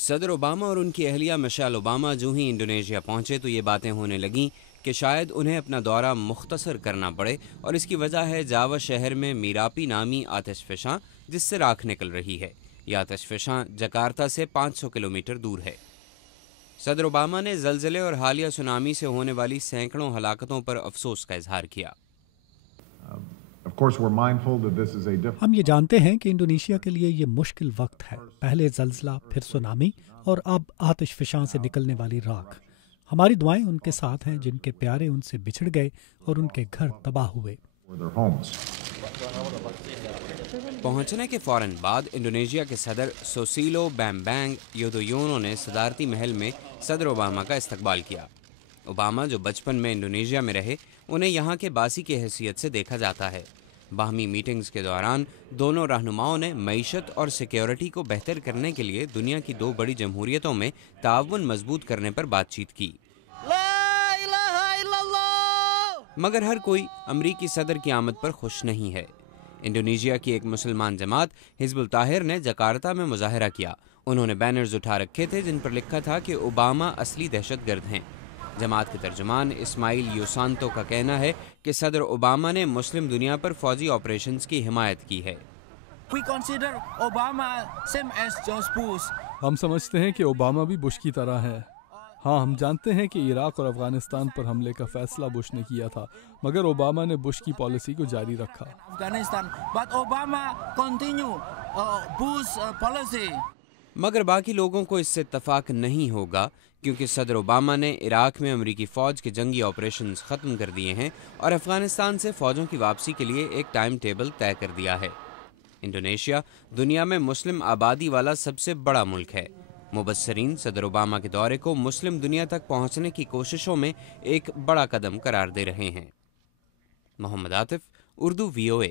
صدر اوباما اور ان کی اہلیہ مشیل اوباما جو ہی انڈونیشیا پہنچے تو یہ باتیں ہونے لگیں کہ شاید انہیں اپنا دورہ مختصر کرنا پڑے، اور اس کی وجہ ہے جاوا شہر میں میراپی نامی آتش فشاں جس سے راکھ نکل رہی ہے۔ یہ آتش فشاں جکارتا سے 500 کلومیٹر دور ہے۔ صدر اوباما نے زلزلے اور حالیہ سونامی سے ہونے والی سینکڑوں ہلاکتوں پر افسوس کا اظہار کیا۔ ہم یہ جانتے ہیں کہ انڈونیشیا کے لیے یہ مشکل وقت ہے، پہلے زلزلہ، پھر سونامی اور اب آتش فشاں سے نکلنے والی راکھ۔ ہماری دعائیں ان کے ساتھ ہیں جن کے پیارے ان سے بچھڑ گئے اور ان کے گھر تباہ ہوئے۔ پہنچنے کے فوراً بعد انڈونیشیا کے صدر سوسیلو بیمبینگ یودویونو نے صدارتی محل میں صدر اوباما کا استقبال کیا۔ اوباما جو بچپن میں انڈونیشیا میں رہے، انہیں یہاں کے باسی کی حیثیت سے دیکھا جاتا ہے۔ باہمی میٹنگز کے دوران دونوں رہنماؤں نے معیشت اور سیکیورٹی کو بہتر کرنے کے لیے دنیا کی دو بڑی جمہوریتوں میں تعاون مضبوط کرنے پر بات چیت کی۔ مگر ہر کوئی امریکی صدر کی آمد پر خوش نہیں ہے۔ انڈونیشیا کی ایک مسلمان جماعت حزب الطاہر نے جکارتا میں مظاہرہ کیا۔ انہوں نے بینرز اٹھا رکھے تھے جن پر لکھا تھا کہ اوباما اصلی دہشت گرد ہیں۔ جماعت کے ترجمان اسماعیل یوسانتو کا کہنا ہے کہ صدر اوباما نے مسلم دنیا پر فوجی آپریشنز کی حمایت کی ہے۔ ہم سمجھتے ہیں کہ اوباما بھی بش کی طرح ہے۔ ہاں، ہم جانتے ہیں کہ عراق اور افغانستان پر حملے کا فیصلہ بش نے کیا تھا، مگر اوباما نے بش کی پالیسی کو جاری رکھا۔ مگر باقی لوگوں کو اس سے اتفاق نہیں ہوگا، کیونکہ صدر اوباما نے عراق میں امریکی فوج کے جنگی آپریشنز ختم کر دیے ہیں اور افغانستان سے فوجوں کی واپسی کے لیے ایک ٹائم ٹیبل طے کر دیا ہے۔ انڈونیشیا دنیا میں مسلم آبادی والا سب سے بڑا ملک ہے۔ مبصرین صدر اوباما کے دورے کو مسلم دنیا تک پہنچنے کی کوششوں میں ایک بڑا قدم قرار دے رہے ہیں۔ محمد عاطف، اردو VOA۔